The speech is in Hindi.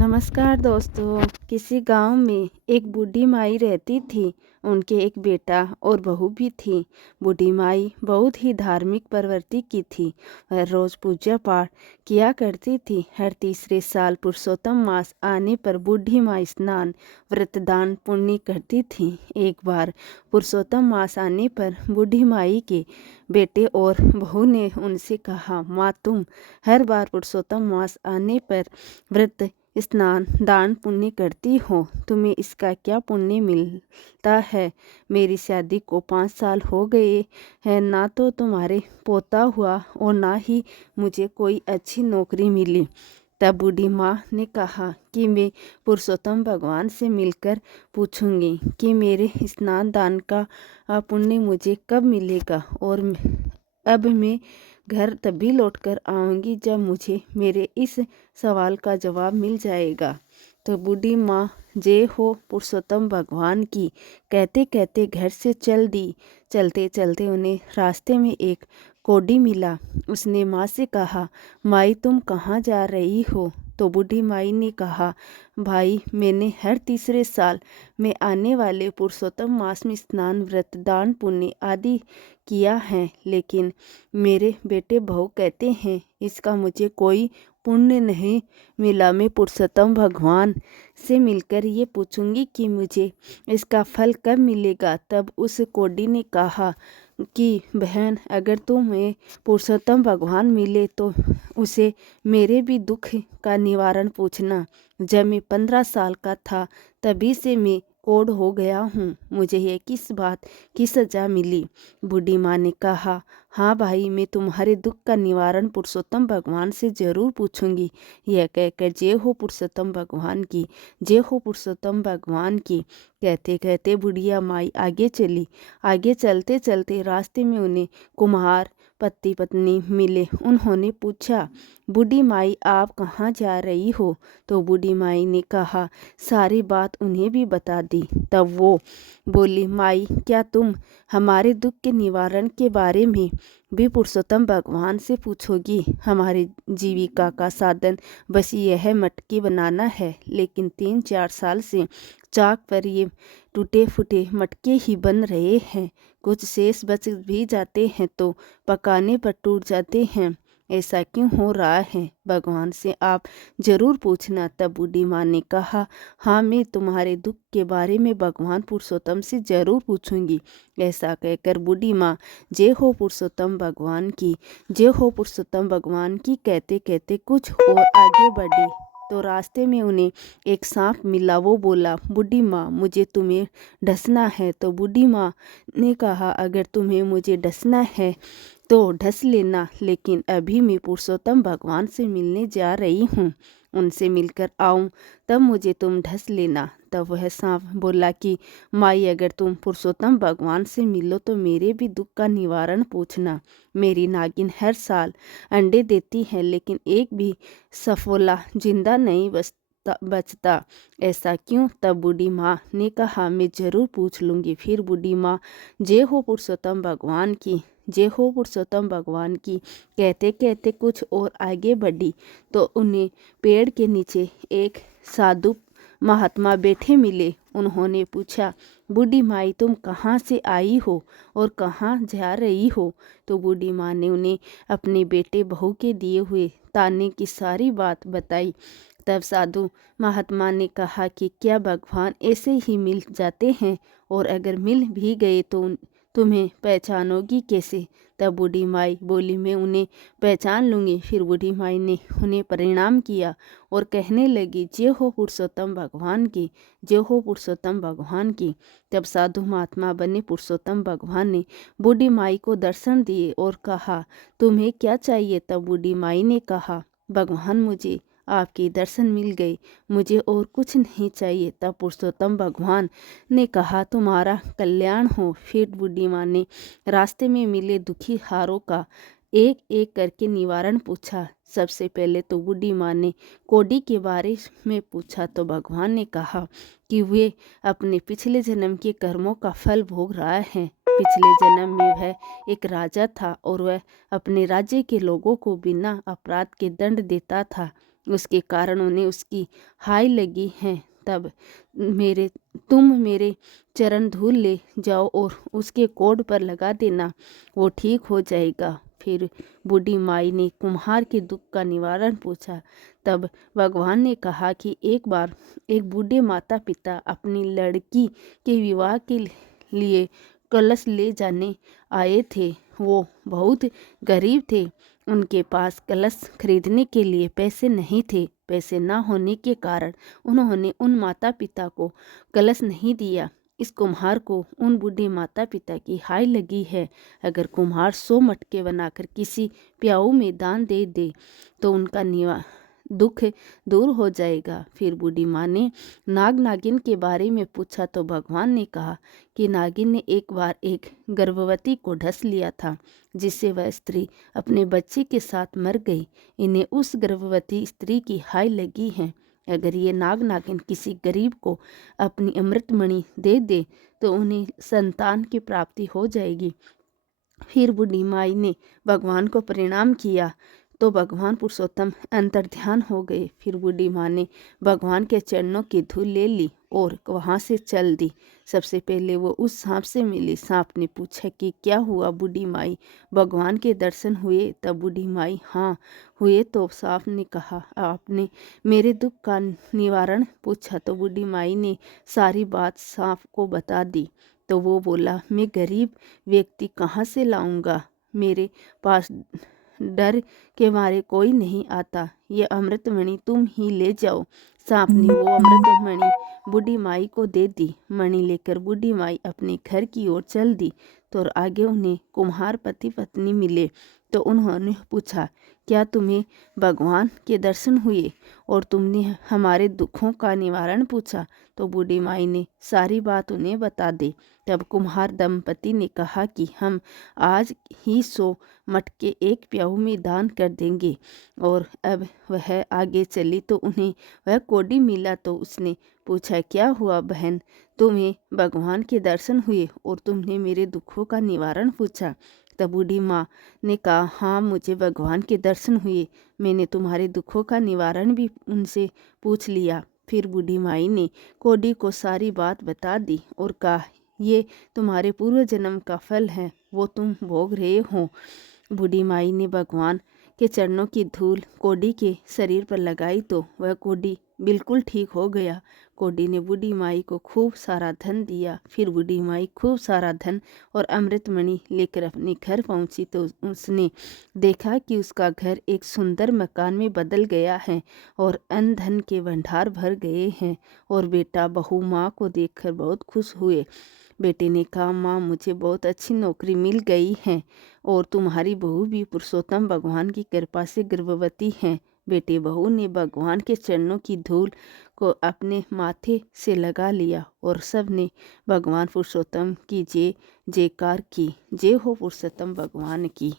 नमस्कार दोस्तों। किसी गांव में एक बूढ़ी माई रहती थी। उनके एक बेटा और बहू भी थी। बूढ़ी माई बहुत ही धार्मिक प्रवृत्ति की थी। वह रोज पूजा पाठ किया करती थी। हर तीसरे साल पुरुषोत्तम मास आने पर बूढ़ी माई स्नान व्रत दान पुण्य करती थी। एक बार पुरुषोत्तम मास आने पर बूढ़ी माई के बेटे और बहू ने उनसे कहा, माँ तुम हर बार पुरुषोत्तम मास आने पर व्रत स्नान दान पुण्य करती हो, तुम्हें इसका क्या पुण्य मिलता है। मेरी शादी को 5 साल हो गए हैं, ना तो तुम्हारे पोता हुआ और ना ही मुझे कोई अच्छी नौकरी मिली। तब बूढ़ी माँ ने कहा कि मैं पुरुषोत्तम भगवान से मिलकर पूछूंगी कि मेरे स्नान दान का पुण्य मुझे कब मिलेगा, और अब मैं घर तभी लौटकर आऊंगी जब मुझे मेरे इस सवाल का जवाब मिल जाएगा। तो बूढ़ी माँ जय हो पुरुषोत्तम भगवान की कहते कहते घर से चल दी। चलते चलते उन्हें रास्ते में एक कोढ़ी मिला। उसने माँ से कहा, माई तुम कहाँ जा रही हो। तो बूढ़ी माई ने कहा, भाई मैंने हर तीसरे साल में आने वाले पुरुषोत्तम मास में स्नान व्रत दान पुण्य आदि किया है, लेकिन मेरे बेटे बहू कहते हैं इसका मुझे कोई पुण्य नहीं मिला। मैं पुरुषोत्तम भगवान से मिलकर ये पूछूंगी कि मुझे इसका फल कब मिलेगा। तब उस कोढ़ी ने कहा कि बहन, अगर तुम्हें पुरुषोत्तम भगवान मिले तो उसे मेरे भी दुख का निवारण पूछना। जब मैं 15 साल का था तभी से मैं कोढ़ हो गया हूँ, मुझे ये किस बात की सजा मिली। बूढ़ी माँ ने कहा, हाँ भाई, मैं तुम्हारे दुख का निवारण पुरुषोत्तम भगवान से जरूर पूछूंगी। यह कहकर जय हो पुरुषोत्तम भगवान की, जय हो पुरुषोत्तम भगवान की कहते कहते बुढ़िया माई आगे चली। आगे चलते चलते रास्ते में उन्हें कुम्हार पति पत्नी मिले। उन्होंने पूछा, बूढ़ी माई आप कहाँ जा रही हो। तो बूढ़ी माई ने कहा, सारी बात उन्हें भी बता दी। तब वो बोली, माई क्या तुम हमारे दुख के निवारण के बारे में भी पुरुषोत्तम भगवान से पूछोगी। हमारी जीविका का साधन बस यह मटकी बनाना है, लेकिन 3-4 साल से चाक पर ये टूटे फूटे मटके ही बन रहे हैं। कुछ शेष बच भी जाते हैं तो पकाने पर टूट जाते हैं। ऐसा क्यों हो रहा है, भगवान से आप जरूर पूछना। तब बूढ़ी माँ ने कहा, हाँ मैं तुम्हारे दुख के बारे में भगवान पुरुषोत्तम से जरूर पूछूंगी। ऐसा कहकर बूढ़ी माँ जय हो पुरुषोत्तम भगवान की, जय हो पुरुषोत्तम भगवान की कहते कहते कुछ और आगे बढ़ी तो रास्ते में उन्हें एक सांप मिला। वो बोला, बूढ़ी माँ मुझे तुम्हें डसना है। तो बूढ़ी माँ ने कहा, अगर तुम्हें मुझे डसना है तो ढस लेना, लेकिन अभी मैं पुरुषोत्तम भगवान से मिलने जा रही हूँ। उनसे मिलकर आऊँ तब मुझे तुम ढस लेना। तब वह सांप बोला कि माई, अगर तुम पुरुषोत्तम भगवान से मिलो तो मेरे भी दुख का निवारण पूछना। मेरी नागिन हर साल अंडे देती है, लेकिन एक भी सफोला जिंदा नहीं बचता। ऐसा क्यों। तब बूढ़ी माँ ने कहा, मैं जरूर पूछ लूँगी। फिर बूढ़ी माँ जय हो पुरुषोत्तम भगवान की, जय हो पुरुषोत्तम भगवान की कहते कहते कुछ और आगे बढ़ी तो उन्हें पेड़ के नीचे एक साधु महात्मा बैठे मिले। उन्होंने पूछा, बूढ़ी माई तुम कहाँ से आई हो और कहाँ जा रही हो। तो बूढ़ी माँ ने उन्हें अपने बेटे बहू के दिए हुए ताने की सारी बात बताई। तब साधु महात्मा ने कहा कि क्या भगवान ऐसे ही मिल जाते हैं, और अगर मिल भी गए तो तुम्हें पहचानोगी कैसे। तब बूढ़ी माई बोली, मैं उन्हें पहचान लूँगी। फिर बूढ़ी माई ने उन्हें प्रणाम किया और कहने लगी, जय हो पुरुषोत्तम भगवान की, जय हो पुरुषोत्तम भगवान की। तब साधु महात्मा बने पुरुषोत्तम भगवान ने बूढ़ी माई को दर्शन दिए और कहा, तुम्हें क्या चाहिए। तब बूढ़ी माई ने कहा, भगवान मुझे आपके दर्शन मिल गए, मुझे और कुछ नहीं चाहिए। तब पुरुषोत्तम भगवान ने कहा, तुम्हारा कल्याण हो। फिर बूढ़ी माँ ने रास्ते में मिले दुखी हारों का एक एक करके निवारण पूछा। सबसे पहले तो बूढ़ी माँ ने कोढ़ी के बारे में पूछा। तो भगवान ने कहा कि वे अपने पिछले जन्म के कर्मों का फल भोग रहा है। पिछले जन्म में वह एक राजा था और वह अपने राज्य के लोगों को बिना अपराध के दंड देता था। उसके कारण उन्हें उसकी हाय लगी है। तब तुम मेरे चरण धूल ले जाओ और उसके कोढ़ पर लगा देना, वो ठीक हो जाएगा। फिर बूढ़ी माई ने कुम्हार के दुख का निवारण पूछा। तब भगवान ने कहा कि एक बार एक बूढ़े माता पिता अपनी लड़की के विवाह के लिए कलश ले जाने आए थे। वो बहुत गरीब थे, उनके पास कलश खरीदने के लिए पैसे नहीं थे। पैसे न होने के कारण उन्होंने उन माता पिता को कलश नहीं दिया। इस कुम्हार को उन बूढ़े माता पिता की हाय लगी है। अगर कुम्हार 100 मटके बनाकर किसी प्याऊ में दान दे दे तो उनका दुख दूर हो जाएगा। फिर बूढ़ी माँ ने नाग नागिन के बारे में पूछा तो भगवान ने कहा कि नागिन ने एक बार एक गर्भवती को ढस लिया था, जिससे वह स्त्री अपने बच्चे के साथ मर गई। इन्हें उस गर्भवती स्त्री की हाय लगी है। अगर ये नाग नागिन किसी गरीब को अपनी अमृतमणि दे दे तो उन्हें संतान की प्राप्ति हो जाएगी। फिर बूढ़ी माई ने भगवान को प्रणाम किया तो भगवान पुरुषोत्तम अंतर्ध्यान हो गए। फिर बूढ़ी माँ ने भगवान के चरणों की धूल ले ली और वहाँ से चल दी। सबसे पहले वो उस सांप से मिली। सांप ने पूछा कि क्या हुआ बूढ़ी माई, भगवान के दर्शन हुए? तब बूढ़ी माई हाँ हुए। तो सांप ने कहा आपने मेरे दुख का निवारण पूछा। तो बूढ़ी माई ने सारी बात सांप को बता दी। तो वो बोला मैं गरीब व्यक्ति कहाँ से लाऊंगा, मेरे पास डर के मारे कोई नहीं आता, ये अमृतमणि तुम ही ले जाओ। सांप ने वो अमृतमणि बूढ़ी माई को दे दी। मणि लेकर बूढ़ी माई अपने घर की ओर चल दी। तो आगे उन्हें कुम्हार पति पत्नी मिले। तो उन्होंने पूछा क्या तुम्हें भगवान के दर्शन हुए और तुमने हमारे दुखों का निवारण पूछा? तो बूढ़ी माई ने सारी बात उन्हें बता दी। तब कुम्हार दंपति ने कहा कि हम आज ही 100 मटके एक प्याऊ में दान कर देंगे। और अब वह आगे चली तो उन्हें वह कोडी मिला। तो उसने पूछा क्या हुआ बहन, तुम्हें भगवान के दर्शन हुए और तुमने मेरे दुखों का निवारण पूछा? तब बूढ़ी माँ ने कहा हाँ मुझे भगवान के दर्शन हुए, मैंने तुम्हारे दुखों का निवारण भी उनसे पूछ लिया। फिर बूढ़ी माई ने कोडी को सारी बात बता दी और कहा ये तुम्हारे पूर्व जन्म का फल है, वो तुम भोग रहे हो। बूढ़ी माई ने भगवान के चरणों की धूल कोडी के शरीर पर लगाई तो वह कोडी बिल्कुल ठीक हो गया। कोडी ने बूढ़ी माई को खूब सारा धन दिया। फिर बूढ़ी माई खूब सारा धन और अमृतमणि लेकर अपने घर पहुंची तो उसने देखा कि उसका घर एक सुंदर मकान में बदल गया है और अन्न धन के भंडार भर गए हैं। और बेटा बहू माँ को देखकर बहुत खुश हुए। बेटे ने कहा माँ मुझे बहुत अच्छी नौकरी मिल गई है और तुम्हारी बहू भी पुरुषोत्तम भगवान की कृपा से गर्भवती है। बेटे बहू ने भगवान के चरणों की धूल को अपने माथे से लगा लिया और सब ने भगवान पुरुषोत्तम की जय जयकार की। जय हो पुरुषोत्तम भगवान की।